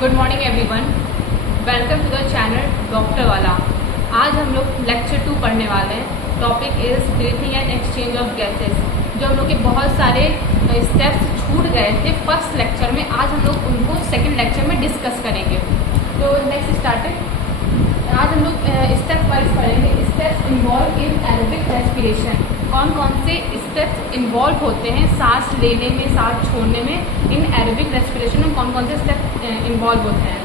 Good morning everyone, welcome to the channel doctor वाला। आज हम लोग लेक्चर 2 पढ़ने वाले हैं। Topic is breathing and exchange of gases. जो हम लोग के बहुत सारे स्टेप्स छूट गए थे फर्स्ट लेक्चर में, आज हम लोग उनको सेकंड लेक्चर में डिस्कस करेंगे। तो नेक्स्ट स्टार्टेड। आज हम लोग स्टेप वाइज पढ़ेंगे। Steps involve in aerobic respiration. कौन कौन से स्टेप्स इन्वॉल्व होते हैं सांस लेने में, सांस छोड़ने में, इन एरोबिक रेस्पिरेशन में कौन कौन से स्टेप इन्वॉल्व होते हैं।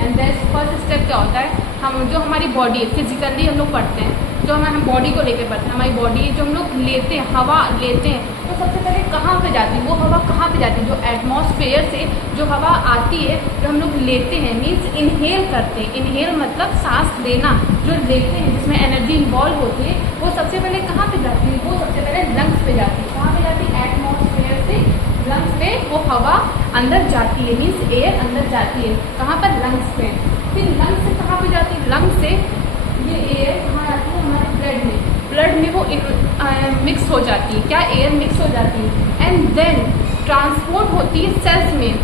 एंड देन फर्स्ट स्टेप क्या होता है, हम जो हमारी बॉडी है फिजिकली हम लोग पढ़ते हैं, जो हम बॉडी को लेकर पढ़ते हैं। हमारी बॉडी जो हम लोग लेते हैं, हवा लेते हैं, तो सबसे पहले कहाँ पे जाती है वो हवा, कहाँ पे जाती है? जो एटमॉस्फेयर से जो हवा आती है, जो हम लोग लेते हैं, मीन्स इनहेल करते हैं। इनहेल मतलब सांस लेना, जो लेते हैं जिसमें एनर्जी इन्वॉल्व होती है, वो सबसे पहले कहाँ पे जाती है? वो सबसे पहले लंग्स पे जाती है। कहाँ पे जाती है? एटमॉस्फेयर से लंग्स पे वो हवा अंदर जाती है, मीन्स एयर अंदर जाती है। कहाँ पर? लंग्स पे। फिर लंग्स से कहाँ पे जाती है? लंग्स से ये एयर कहाँ जाती है? हमारे ब्लड में। ब्लड में वो मिक्स हो जाती है। क्या? एयर मिक्स हो जाती है। एंड देन ट्रांसपोर्ट होती है सेल्स में।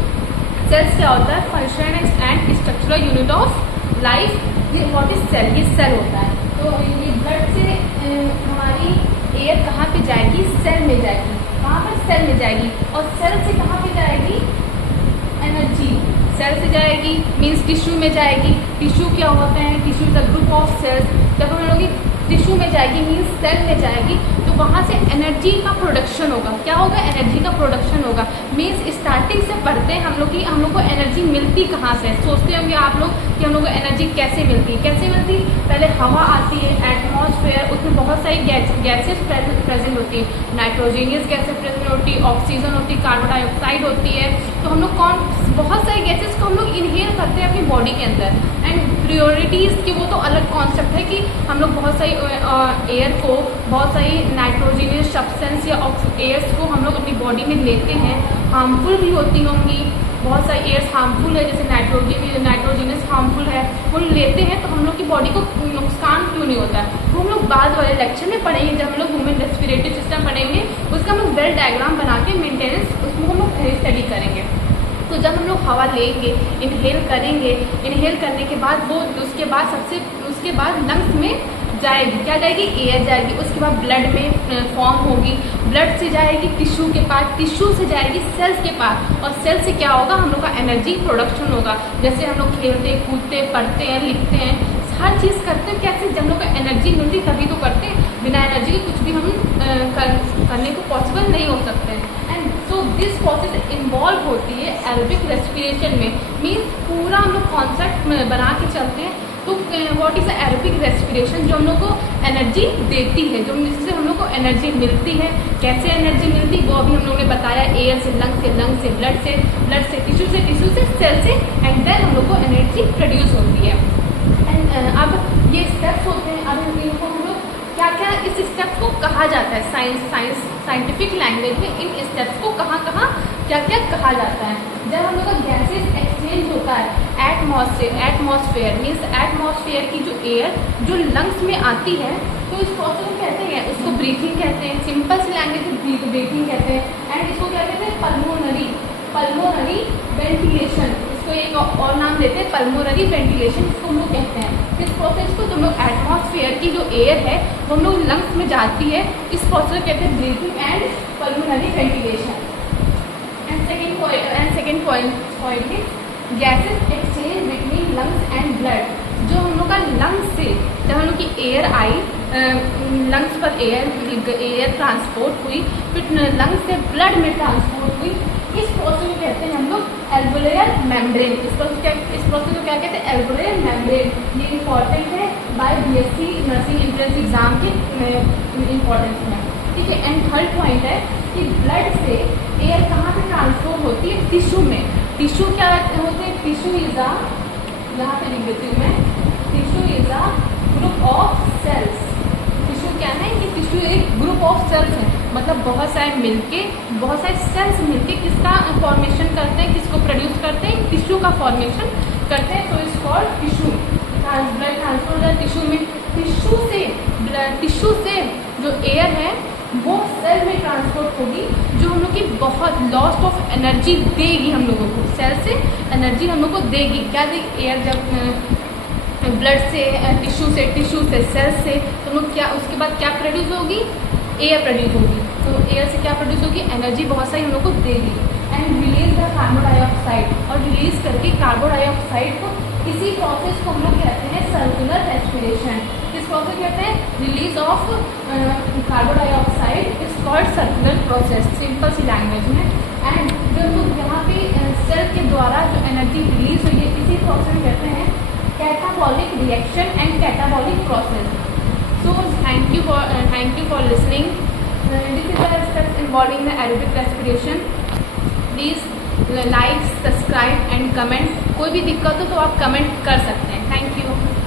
सेल्स क्या होता है? Function and structural unit of life. ये व्हाट इज सेल? ये सेल होता है। तो ये ब्लड से हमारी एयर कहाँ पे जाएगी? सेल में जाएगी। कहाँ पर? सेल में जाएगी। और सेल से कहाँ पे जाएगी? एनर्जी सेल से जाएगी, मीन्स टिश्यू में जाएगी। टिश्यू क्या होता है? Tissue is a group of cells. जब हम लोग टिश्यू में जाएगी, मीन्स सेल में जाएगी, तो वहाँ से एनर्जी का प्रोडक्शन होगा। क्या होगा? एनर्जी का प्रोडक्शन होगा। मीन्स स्टार्टिंग से पढ़ते हैं हम लोग को एनर्जी मिलती कहाँ से? सोचते होंगे आप लोग कि हम लोग को एनर्जी कैसे मिलती है? कैसे मिलती? पहले हवा आती है, एटमॉस्फेयर, उसमें बहुत सारी गैसेस प्रेजेंट होती है। नाइट्रोजनियस गैसेस प्रेजेंट होती है, ऑक्सीजन होती है, कार्बन डाइऑक्साइड होती है। तो हम लोग बहुत सारी गैसेस को हम लोग इनहेल करते हैं अपनी बॉडी के अंदर। एंड प्रियोरिटीज़ की वो तो अलग कॉन्सेप्ट है कि हम लोग बहुत सारी एयर को, बहुत सारी नाइट्रोजनियस सब्सटेंस या एयर्स को हम लोग अपनी बॉडी में लेते हैं। हार्मफुल भी होती होंगी, बहुत सारी एयर्स हार्मफुल है, जैसे नाइट्रोजनियस हार्मफुल है, वो लेते हैं। तो हम लोग की बॉडी को नुकसान क्यों नहीं होता है? वो हम लोग बाद वाले लेक्चर में पढ़ेंगे। जब हम लोग ह्यूमन रेस्पिरेटरी सिस्टम पढ़ेंगे, उसका हम लोग वेल डायग्राम बना के मेंटेनेंस उसमें हम लोग स्टडी करेंगे। तो जब हम लोग हवा लेंगे, इनहेल करेंगे, इनहेल करने के बाद वो उसके बाद लंग्स में जाएगी। क्या जाएगी? एयर जाएगी। उसके बाद ब्लड में फॉर्म होगी, ब्लड से जाएगी टिश्यू के पास, टिश्यू से जाएगी सेल्स के पास, और सेल से क्या होगा? हम लोग का एनर्जी प्रोडक्शन होगा। जैसे हम लोग खेलते, कूदते, पढ़ते हैं, लिखते हैं, हर चीज़ करते हैं। कैसे? जब हम लोग को एनर्जी मिलती तभी तो करते हैं। बिना एनर्जी के कुछ भी हम करने को पॉसिबल नहीं हो सकते हैं। And so this process involve होती है एरोबिक रेस्पिरेशन में। मीन्स पूरा हम लोग कॉन्सेप्ट बना के चलते हैं। तो व्हाट इज एरोबिक रेस्पिरेशन? जो हम लोग को एनर्जी देती है, जो जिससे हम लोग को एनर्जी मिलती है। कैसे एनर्जी मिलती वो अभी हम लोग ने बताया। एयर से, लंग से, लंग से ब्लड से, ब्लड से टिश्यू से, टिश्यू से सेल से, एंड देन हम लोग को एनर्जी प्रोड्यूस होती है। एंड अब ये स्टेप्स होते हैं। अब इनको हम लोग क्या क्या इस स्टेप्स को कहा जाता है? साइंटिफिक लैंग्वेज में इन स्टेप्स को कहाँ क्या क्या कहा जाता है? जब हम लोग का गैसेस एक्सचेंज होता है एटमॉस्फेयर मीन्स एटमॉस्फेयर की जो एयर जो लंग्स में आती है, तो इस प्रोसेस को कहते हैं, उसको ब्रीथिंग कहते हैं। सिंपल सी लैंग्वेज में ब्रीथिंग कहते हैं। एंड इसको क्या कहते हैं? Pulmonary ventilation. इसको एक और नाम देते हैं पल्मोनरी वेंटिलेशन, इसको हम लोग कहते हैं। इस प्रोसेस को जो लोग एटमॉस्फेयर की जो एयर है वो हम लोग लंग्स में जाती है, इस प्रोसेस को कहते हैं breathing and pulmonary ventilation. Second point is gases exchange between lungs and blood. जो हम लोग का लंग्स से, जब हम लोग की एयर आई, लंग्स पर एयर ट्रांसपोर्ट हुई, फिर लंग्स से ब्लड में ट्रांसपोर्ट हुई, इस प्रोसेस को कहते हैं हम लोग एल्वोलियर मेम्ब्रेन। इस प्रोसेस को क्या कहते हैं? Alveolar membrane. ये इंपॉर्टेंट है by BSc nursing entrance exam के इंपॉर्टेंस में। ठीक है। एंड थर्ड पॉइंट है कि ब्लड से एयर कहाँ पे ट्रांसपोर्ट होती है? टिश्यू में। टिश्यू क्या होते हैं? टिश्यू इज अ, यहाँ पे लिख देती हूँ मैं, tissue is a group of cells. Tissue क्या है? कि टिश्यू एक ग्रुप ऑफ सेल्स है, मतलब बहुत सारे सेल्स मिलके किसका फॉर्मेशन करते हैं, किसको प्रोड्यूस करते हैं? टिश्यू का फॉर्मेशन करते हैं। तो is called tissue. Blood transport tissue में। टिश्यू से जो एयर है वो सेल में ट्रांसपोर्ट होगी, जो हम लोग की बहुत लॉस्ट ऑफ एनर्जी देगी हम लोगों को। सेल से एनर्जी हम लोग को देगी, क्या देगी? एयर, जब ब्लड से टिश्यू से सेल से, तो हम लोग क्या, उसके बाद क्या प्रोड्यूस होगी? एयर प्रोड्यूस होगी। तो एयर से क्या प्रोड्यूस होगी? एनर्जी बहुत सारी हम लोग को देगी। And release the carbon dioxide, और रिलीज करके कार्बन डाइऑक्साइड को, इसी प्रोसेस को हम लोग कहते हैं सर्कुलर रेस्पिरेशन। किस प्रोसेस कहते हैं? Release of carbon dioxide is called circular process, simple सी लैंग्वेज में। एंड जो लोग यहाँ पे सेल के द्वारा जो एनर्जी रिलीज हुई है, इसी प्रोसेस कहते हैं catabolic reaction and catabolic process. So thank you for listening. This is the steps involving the aerobic respiration. Please like, subscribe and comment. कोई भी दिक्कत हो तो आप कमेंट कर सकते हैं। Thank you.